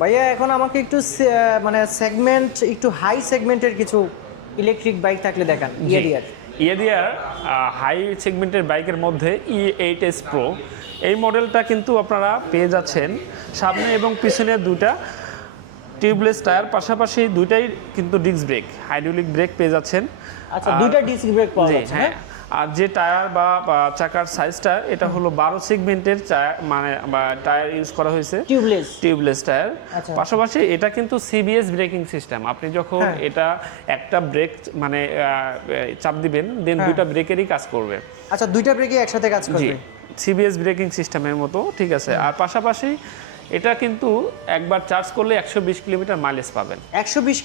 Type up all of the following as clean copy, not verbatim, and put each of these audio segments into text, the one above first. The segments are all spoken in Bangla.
ভাইয়া এখন আমাকে একটু মানে সেগমেন্ট একটু হাই সেগমেন্টের কিছু ইলেকট্রিক বাইক থাকলে দেখান ইয়েরিয়ার। ইয়েরিয়ার হাই সেগমেন্টের বাইকের মধ্যে E8S Pro এই মডেলটা কিন্তু আপনারা পেয়ে যাচ্ছেন সামনে এবং পিছনে দুটা টিউবলেস টায়ার, পাশাপাশি দুইটাই কিন্তু ডিস্ক ব্রেক, হাইড্রোলিক ব্রেক পেয়ে যাচ্ছেন। আচ্ছা, দুইটা ডিস্ক ব্রেক পাওয়া যাচ্ছে। হ্যাঁ, আর যে টায়ার বা চাকার সাইজটা এটা হলো 12 সেগমেন্টের মানে টায়ার ইউজ করা হয়েছে, টিউবলেস টায়ার। পাশাপাশি এটা কিন্তু সিবিএস ব্রেকিং সিস্টেম। আপনি যখন এটা একটা ব্রেক মানে চাপ দিবেন দেন দুইটা ব্রেকেরই কাজ করবে। আচ্ছা, দুইটা ব্রেকই একসাথে কাজ করবে, সিবিএস ব্রেকিং সিস্টেমের মতো, ঠিক আছে। আর পাশাপাশি এটা কিন্তু একবার চার্জ করলে 120 কিলোমিটার মাইলেজ পাবেন। 120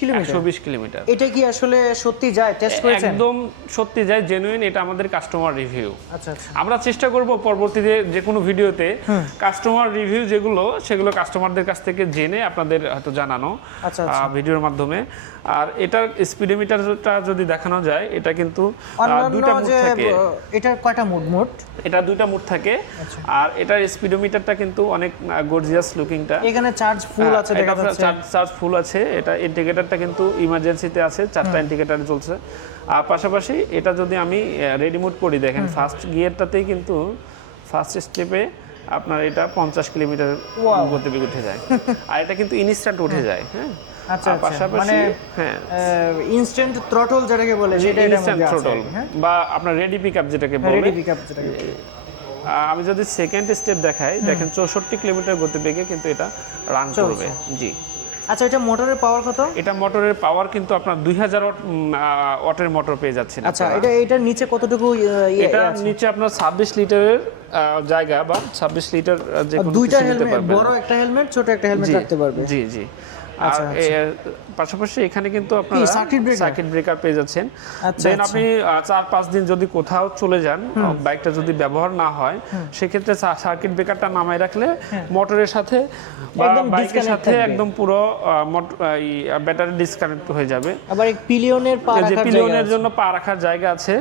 কিলোমিটার এটা কি আসলে সত্যি যায়? টেস্ট করেছেন? একদম সত্যি যায়, জেনুইন। এটা আমাদের কাস্টমার রিভিউ। আচ্ছা, আমরা চেষ্টা করব পরবর্তীতে যে কোনো ভিডিওতে কাস্টমার রিভিউ যেগুলো সেগুলো কাস্টমারদের কাছ থেকে জেনে আপনাদের হয়তো জানানো ভিডিওর মাধ্যমে। আর এটার স্পিডোমিটারটা যদি দেখানো যায়, এটা কিন্তু দুইটা মোড থাকে। এটার কয়টা মোড? এটা দুইটা মোড থাকে। আর এটার স্পিডোমিটারটা কিন্তু অনেক গর্জিয়াস লুকিংটা। এখানে চার্জ ফুল আছে দেখা যাচ্ছে, চার্জ ফুল আছে। এটা ইন্ডিকেটরটা কিন্তু ইমার্জেন্সিতে আছে, চারটা ইন্ডিকেটর জ্বলছে। আর পাশাপাশি এটা যদি আমি রেডি মোড করি, দেখেন ফার্স্ট গিয়ারটাতেই কিন্তু ফার্স্ট স্টেপে আপনার এটা 50 কিলোমিটার গতিবেগ উঠে যায়। আর এটা কিন্তু ইনস্ট্যান্ট উঠে যায়। হ্যাঁ, আচ্ছা, পাশাপাশি হ্যাঁ ইনস্ট্যান্ট থ্রটল যেটাকে বলে, সেটা ইনস্ট্যান্ট থ্রটল বা আপনার রেডি পিকআপ যেটাকে বলে। আমি যদি সেকেন্ড স্টেপ দেখাই, দেখেন 64 কিলোমিটার গতিবেগে কিন্তু এটা রান করবে। জি। আচ্ছা, এটা মোটরের পাওয়ার কত? এটা মোটরের পাওয়ার কিন্তু আপনার 2000 ওয়াটের মোটর পেয়ে যাচ্ছেন। আচ্ছা, এটার নিচে কতটুকু? এটা নিচে আপনার 26 লিটারের জায়গা বা 26 লিটার যে কোনো দুইটা হেলমেট, বড় একটা হেলমেট, ছোট একটা হেলমেট রাখতে পারবে। জি জি। আর পাশাপাশি এখানে কিন্তু আপনারা সার্কিট ব্রেকার পেয়ে যাচ্ছেন। দেন আপনি 4-5 দিন যদি কোথাও চলে যান, বাইকটা যদি ব্যবহার না হয়, সেক্ষেত্রে সার্কিট ব্রেকারটা নামায় রাখলে মোটরের সাথে বা বাইকের সাথে একদম পুরো ব্যাটারি ডিসকানেক্ট হয়ে যাবে। আবার এক পিলিয়নের জন্য পা রাখার জায়গা আছে।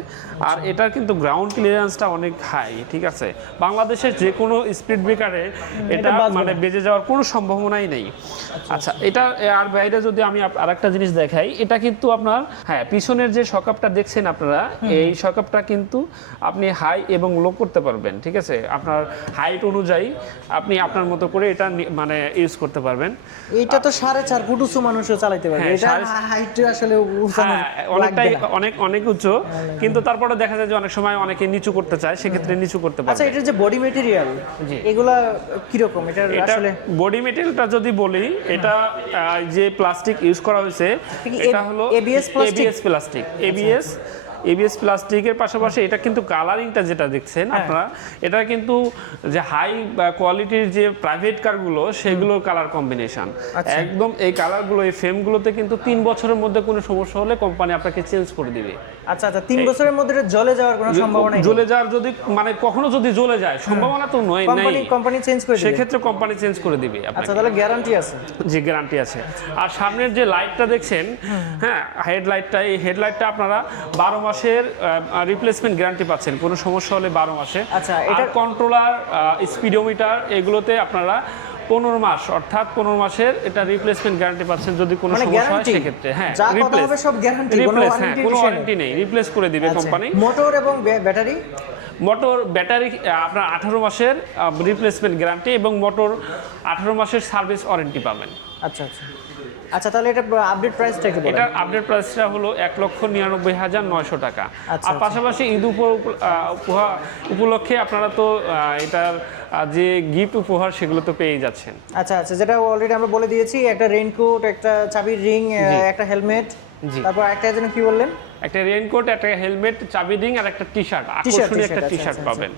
আর এটার কিন্তু গ্রাউন্ড ক্লিয়ারেন্সটা অনেক হাই, ঠিক আছে। বাংলাদেশের যে কোনো স্পিড ব্রেকারে এটা মানে বেজে যাওয়ার কোনো সম্ভাবনাই নেই। আচ্ছা, এটা আর বাইরে যদি আমি আরেকটা জিনিস দেখাই, এটা কিন্তু আপনার পিছনের যে শকআপটা দেখছেন আপনারা, এই শকআপটা কিন্তু আপনি হাই এবং লো করতে পারবেন, ঠিক আছে। আপনার হাইট অনুযায়ী আপনি আপনার মতো করে এটা মানে ইউজ করতে পারবেন। এটা তো 4.5 ফুট উঁচু মানুষও চালাতে পারবে। এটা হাইট আসলে অনেক উঁচু, কিন্তু তারপরে দেখা যায় যে অনেক সময় অনেকে নিচু করতে চায়, সেক্ষেত্রে নিচু করতে পারবে। আচ্ছা, এটার যে বডি ম্যাটেরিয়াল, এগুলা কি রকম? এটা আসলে বডি ম্যাটেরিয়ালটা যদি বলি, এটা যে প্লাস্টিক ইউজ করা হয়েছে এটা হলো ABS প্লাস্টিক। ABS প্লাস্টিকের পাশাপাশি এটা কিন্তু কালারিংটা যেটা দেখছেন আপনারা, এটা কিন্তু যে হাই কোয়ালিটির যে প্রাইভেট কারগুলো সেগুলোর কালার কম্বিনেশন একদম। এই কালারগুলো, এই ফ্রেমগুলোতে কিন্তু 3 বছরের মধ্যে কোনো সমস্যা হলে কোম্পানি আপনাকে চেঞ্জ করে দিবে। আচ্ছা, 3 বছরের মধ্যে জ্বলে যাওয়ার কোনো সম্ভাবনা নেই? জ্বলে যাওয়ার যদি মানে কখনো যদি জ্বলে যায়, সম্ভাবনা তো নয়, কোম্পানি চেঞ্জ করে দিবে। সেক্ষেত্রে কোম্পানি চেঞ্জ করে দিবে আপনাকে। আচ্ছা, তাহলে গ্যারান্টি আছে? জি, গ্যারান্টি আছে। আর সামনের যে লাইটটা দেখছেন, হেডলাইটটা, এই হেডলাইটটা আপনারা 12 মাসের রিপ্লেসমেন্ট গ্যারান্টি পাচ্ছেন, কোনো সমস্যা হলে 12 মাসে। আচ্ছা, এটা কন্ট্রোলার, স্পিডোমিটার, এগুলোতে আপনারা 15 মাস, অর্থাৎ 15 মাসের এটা রিপ্লেসমেন্ট গ্যারান্টি পাচ্ছেন। যদি কোনো সমস্যা হয় সেক্ষেত্রে কোনো ওয়ারেন্টি নেই, রিপ্লেস করে দিবে কোম্পানি। মোটর এবং ব্যাটারি আপনার 18 মাসের রিপ্লেসমেন্ট গ্যারান্টি এবং মোটর 18 মাসের সার্ভিস ওয়ারেন্টি পাবেন। আচ্ছা, তাহলে এটা আপডেট প্রাইসটা কি বলেন? এটা আপডেট প্রাইসটা হলো 1,99,900 টাকা। আর পাশাপাশি ঈদ উপলক্ষে আপনারা তো এটার যে গিফট উপহার সেগুলো তো পেয়ে যাচ্ছেন। আচ্ছা, যেটা অলরেডি আমরা বলে দিয়েছি, একটা রেইনকোট, একটা চাবির রিং, একটা হেলমেট, তারপর একটা যেন কি বললেন? একটা রেইনকোট, একটা হেলমেট, চাবি রিং আর একটা টি-শার্ট, আকর্ষণীয় একটা টি-শার্ট পাবেন।